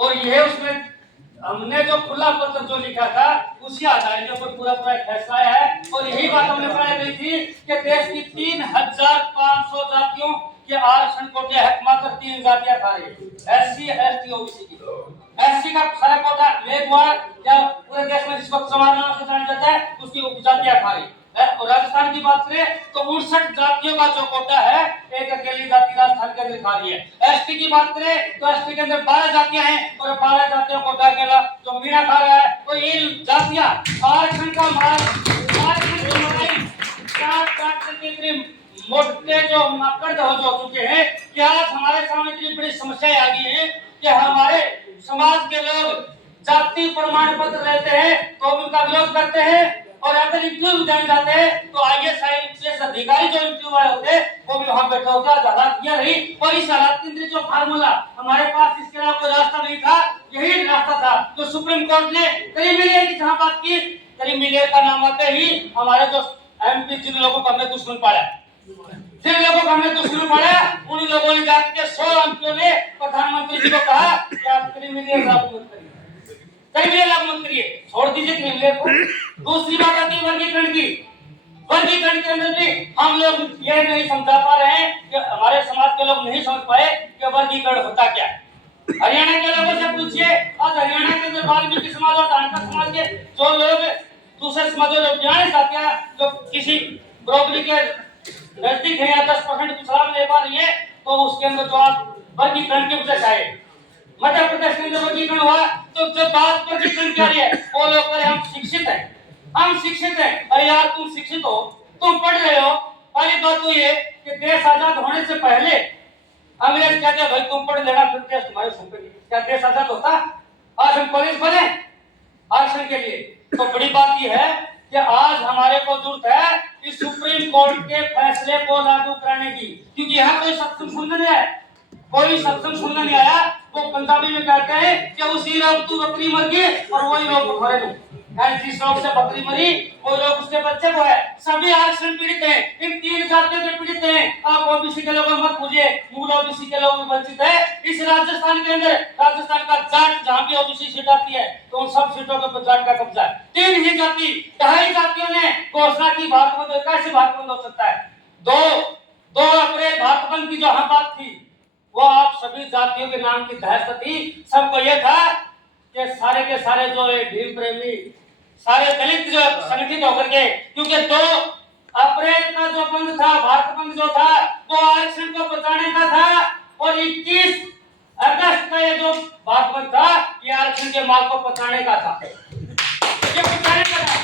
और ये उसमें हमने जो खुला पत्र जो लिखा था उसी आधार के ऊपर पूरा पूरा फैसला है। और यही बात हमने पढ़ाई गई थी कि देश की 3500 जातियों के आरक्षण कोटे हक मात्र 3 जातियां खा रही है, SC ST OBC की। SC का सारा कोटा मेघवाल या पूरे देश में जिस वक्त समान नाम से जाना जाता है उसकी उपजातियां खा रही है। और राजस्थान की बात करें तो 59 जातियों का जो कोटा है एक अकेली जाति राजस्थान के अंदर खा रही है। ST की बात करें तो ST के अंदर 12 जातियां हैं और 12 जातियों को कोटा अकेला जो मीना खा रहा है। तो ये जातियां आरक्षण का मोटे जो मकड़ हो चुके हैं कि आज हमारे सामने इतनी बड़ी समस्याएं आ गई हैं कि हमारे समाज के लोग जाति प्रमाण पत्र लेते हैं तो उनका विरोध करते हैं और अगर इंटरव्यू देने जाते हैं तो IAS अधिकारी जो इंटरव्यू वाले होते हैं वो भी वहां बैठा होता है। हालात यह रही और इस हालात के अंदर जो फार्मूला हमारे पास इसके अलावा कोई रास्ता नहीं था, यही रास्ता था जो सुप्रीम कोर्ट ने करीब मिलियन की जहां बात की। करीब मिलियन का नाम आते ही हमारे जो MP जिन लोगों को हमने दुश्मन पाला, जिन लोगों को हमने दुश्मन पाला उन लोगों ने जाति के 100 MPओं ने प्रधानमंत्री जी को कहा कि आप करीब मिलियन लागू मत करिए, करीब लागू मत करिए, छोड़ दीजिए क्रिमिनल को। दूसरी बात आती है वर्गीकरण की। वर्गीकरण के अंदर भी हम लोग ये नहीं समझा पा रहे हैं कि हमारे समाज के लोग नहीं समझ पाए कि वर्गीकरण होता क्या है। हरियाणा के लोगों से पूछिए, आज हरियाणा के अंदर वाल्मीकि समाज और धनकर समाज के जो लोग दूसरे समाजों जो ज्ञान चाहते हैं जो किसी बराबरी के नजदीक है या 10% कुछ लाभ ले पा रही है तो उसके अंदर जो आप वर्गीकरण के वजह से आए। मध्य प्रदेश के अंदर वर्गीकरण हुआ तो जब बात वर्गीकरण क्या है वो लोग कहे हम शिक्षित हैं, हम शिक्षित हैं। अरे यार तुम शिक्षित हो, तुम पढ़ रहे हो। पहली बात तो ये कि देश आजाद होने से पहले अंग्रेज कहते भाई तुम पढ़ लेना फिर देश तुम्हारे सर पे। क्या देश आजाद होता? आज हम पुलिस बने आरक्षण के लिए। तो बड़ी बात यह है कि आज हमारे को जरूरत है कि सुप्रीम कोर्ट के फैसले को लागू कराने की, क्योंकि यहाँ कोई सत्संग सुनने नहीं आया, कोई सत्संग सुनने नहीं आया। वो पंजाबी में कहते हैं कि उसी रोग तू बकरी मर गई और वही रोग घोड़े में, जिस रोग से बकरी मरी वो रोग उसके बच्चे को है। सभी आरक्षण पीड़ित हैं, इन 3 जातियों के पीड़ित हैं। आप OBC के लोगों मत पूछिए, मूल OBC के लोग वंचित है। इस राजस्थान के अंदर राजस्थान का जाट जहां भी OBC सीट आती है तो उन सब सीटों के ऊपर जाट का कब्जा है। 3 ही जाति 2.5 जातियों ने घोषणा की भारत बंद। कैसे भारत बंद हो सकता है? 2 अप्रैल भारत बंद की जो हम बात थी वो आप सभी जातियों के नाम की दहशत थी। सबको यह था कि सारे के सारे जो भीम प्रेमी सारे दलित जो संगठित होकर के, क्योंकि 2 अप्रैल का जो बंद था भारत बंद जो था वो आरक्षण को बचाने का था और 21 अगस्त का ये जो भारत बंद था ये आरक्षण के माल को बचाने का था, ये बचाने का था।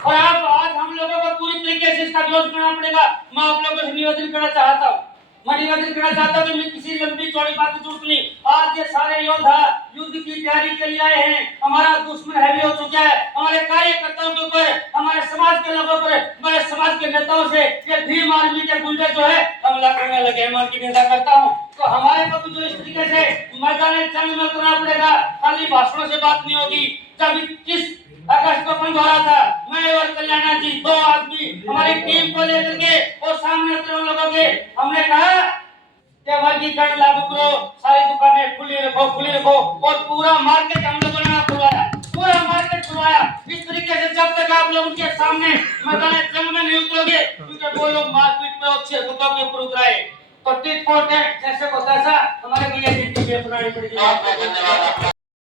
और अब आज हम लोगों को पूरी तरीके से इसका विरोध करना पड़ेगा। मैं आप लोगों से निवेदन करना चाहता हूँ कि किसी लंबी चौड़ी बात की जरूरत नहीं। आज ये सारे योद्धा युद्ध की तैयारी के लिए आए हैं। हमारा दुश्मन हैवी हो चुका है, हमारे कार्यकर्ताओं के ऊपर, हमारे समाज के लोगों पर, हमारे समाज के नेताओं से ये भीम आर्मी के गुंडे जो है हमला करने लगे। मैं उनकी निंदा करता हूँ। तो हमारे को भी जो इस तरीके से मैदान जंग में उतरना पड़ेगा, खाली भाषणों से बात नहीं होगी। जब 21 अगस्त को बंद हो रहा था, मैं और कल्याणा जी 2 आदमी हमारी टीम को लेकर के और सामने उतरे उन लोगों के हमने कहा कि वर्गीकरण लागू करो, सारी दुकानें खुली रखो और पूरा मार्केट हम लोगों ने खुलवाया, पूरा मार्केट खुलवाया। इस तरीके से जब तक आप लोग उनके सामने मैदान जंग में नहीं उतरोगे, क्योंकि वो लोग मार्केट में अच्छे दुकानों के ऊपर उतराए तो टिट फॉर टैट जैसे को तैसा हमारे लिए अपनानी पड़ेगी।